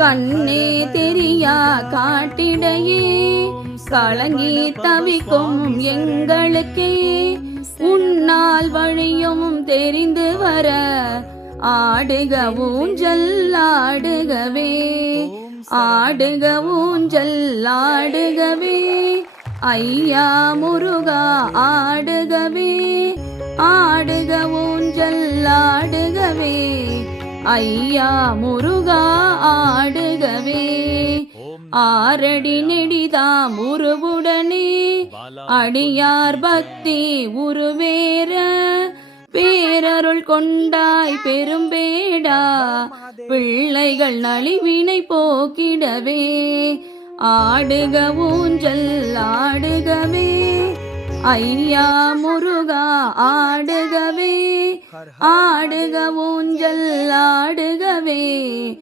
கண்ணே தெரியா காட்டிடையே கலங்கி தவிக்கும் எங்களுக்கே உன்னால் வழியும் தெரிந்து வர ஆடுக ஊஞ்சல் ஆடுகவே ஆடுக ஊஞ்சல் ஆடுகவே ஐயா முருகா ஆடுகவே ஆடுக ஊஞ்சல் ஆடுகவே ஐயா முருகா ஆடுகவே ஆரடி நெடிதாம் உருவுடனே அடியார் பக்தி உருவேற பேரருள் கொண்டாய் பெரும்பேடா பிள்ளைகள் நலிவினை போக்கிடவே ஆடுக ஊஞ்சல் ஆடுகவே ஐயா முருகா ஆடுகவே ஆடுக ஊஞ்சல் ஆடுகவே